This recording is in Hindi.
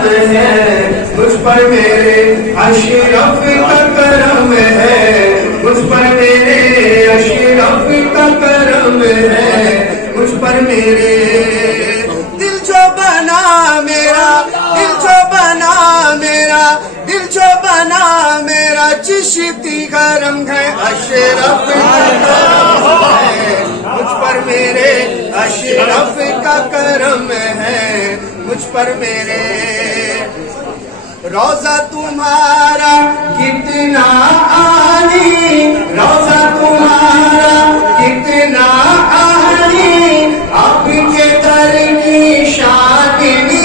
करम है, मुझ पर मेरे अशरफ का करम है, मुझ पर मेरे अशरफ का करम है, मुझ पर मेरे। दिल जो बना मेरा, दिल जो बना मेरा, दिल जो बना मेरा, चिश्ती करम है, अशरफ का करम है, मुझ पर मेरे अशरफ का करम है, मुझ पर मेरे। रोजा तुम्हारा कितना आली, रोजा तुम्हारा कितना आली, आपके दर की शान